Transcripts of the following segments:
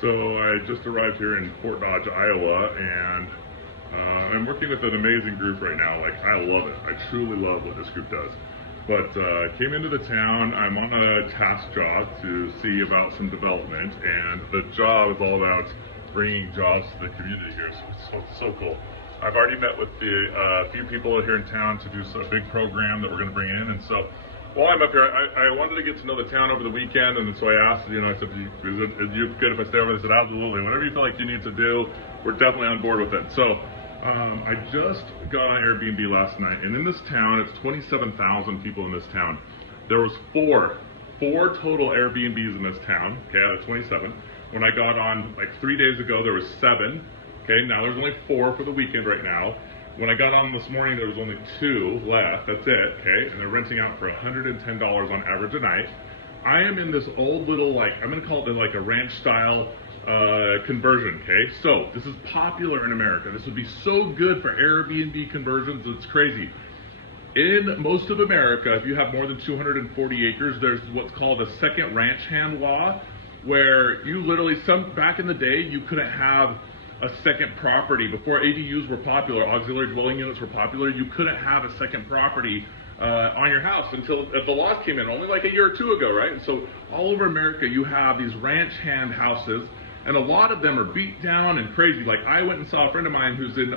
So I just arrived here in Fort Dodge, Iowa, and I'm working with an amazing group right now. Like, I love it. I truly love what this group does. But came into the town. I'm on a task job to see about some development, and the job is all about bringing jobs to the community here. So it's so cool. I've already met with the few people here in town to do a big program that we're going to bring in, and so while I'm up here, I wanted to get to know the town over the weekend, and so I asked, I said, is it good if I stay over? They said, absolutely. Whatever you feel like you need to do, we're definitely on board with it. So I just got on Airbnb last night, and in this town, it's 27,000 people in this town. There was four total Airbnbs in this town, okay, out of 27. When I got on like 3 days ago, there was 7. Okay, now there's only 4 for the weekend right now. When I got on this morning, there was only 2 left. That's it, okay? And they're renting out for $110 on average a night. I am in this old little, I'm gonna call it like a ranch style conversion, okay? So this is popular in America. This would be so good for Airbnb conversions, it's crazy. In most of America, if you have more than 240 acres, there's what's called a second ranch hand law, where you literally, back in the day, you couldn't have a second property. Before ADUs were popular, auxiliary dwelling units were popular, you couldn't have a second property on your house until the laws came in, only like a year or 2 ago, right? And so all over America, you have these ranch hand houses, and a lot of them are beat down and crazy. Like, I went and saw a friend of mine who's in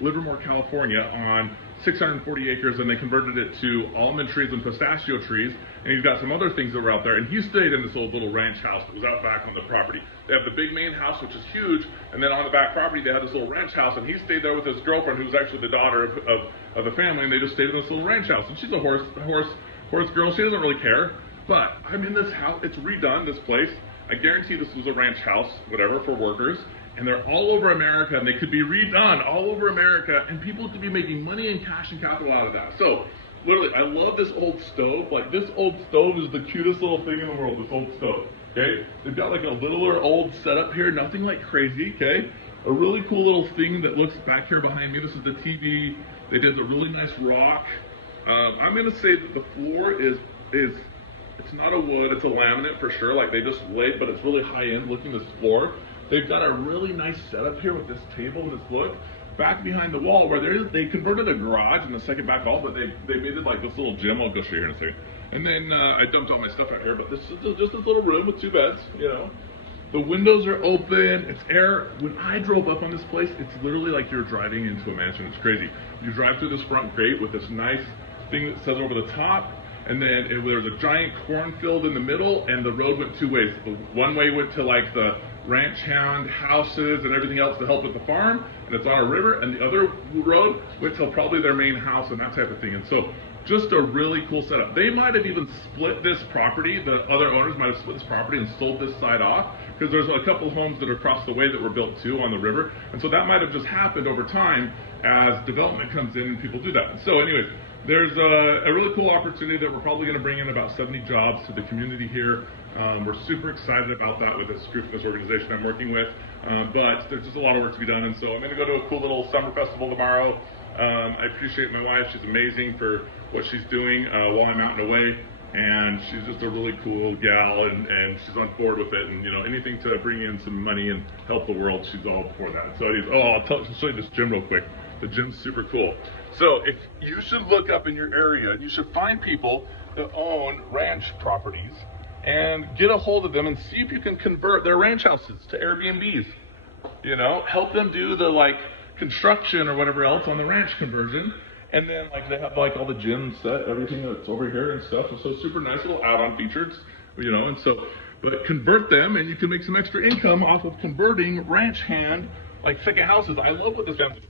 Livermore, California on 640 acres, and they converted it to almond trees and pistachio trees, and he's got some other things that were out there, and he stayed in this old little ranch house that was out back on the property. They have the big main house, which is huge, and then on the back property they had this little ranch house, and he stayed there with his girlfriend, who's actually the daughter of the family, and they just stayed in this little ranch house. And she's a horse girl. She doesn't really care, but I'm in this house. It's redone, this place. I guarantee this was a ranch house, whatever, for workers, and they're all over America, and they could be redone all over America, and people could be making money and cash and capital out of that. So literally, I love this old stove. Like, this old stove is the cutest little thing in the world, this old stove, okay? They've got like a littler old setup here, nothing like crazy, okay? A really cool little thing that looks back here behind me. This is the TV. They did a really nice rock. I'm gonna say that the floor is it's not a wood, it's a laminate for sure. Like, they just laid, but it's really high end looking, this floor. They've got a really nice setup here with this table and this look. Back behind the wall where they converted a garage in the second back wall, but they made it like this little gym. I'll go show you here in a second. And then I dumped all my stuff out here, but this is just this little room with 2 beds, The windows are open, it's air. When I drove up on this place, it's literally like you're driving into a mansion. It's crazy. You drive through this front gate with this nice thing that says over the top, and then there was a giant cornfield in the middle, and the road went 2 ways. The one way went to like the ranch hand houses and everything else to help with the farm, and it's on a river, and the other road went to probably their main house and that type of thing. And so just a really cool setup. They might have even split this property, the other owners might have split this property and sold this side off, because there's a couple homes that are across the way that were built too on the river, and so that might have just happened over time as development comes in and people do that. So anyways, there's a really cool opportunity that we're probably going to bring in about 70 jobs to the community here. We're super excited about that with this group, this organization I'm working with, but there's just a lot of work to be done, and so I'm going to go to a cool little summer festival tomorrow. I appreciate my wife. She's amazing for what she's doing while I'm out and away, and she's just a really cool gal, and she's on board with it, and anything to bring in some money and help the world, she's all for that. So I'll show you this gym real quick. The gym's super cool. So if you should look up in your area, and you should find people that own ranch properties and get a hold of them and see if you can convert their ranch houses to Airbnbs. Help them do the construction or whatever else on the ranch conversion, and then they have all the gym set, everything that's over here and stuff. So super nice little add-on features, and so, but convert them and you can make some extra income off of converting ranch hand second houses. I love what this family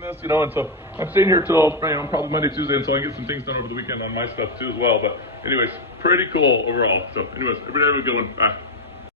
this, and so I'm staying here till probably Monday, Tuesday, and so I can get some things done over the weekend on my stuff too as well. But anyways, pretty cool overall. So anyways, every day have a good one. Bye.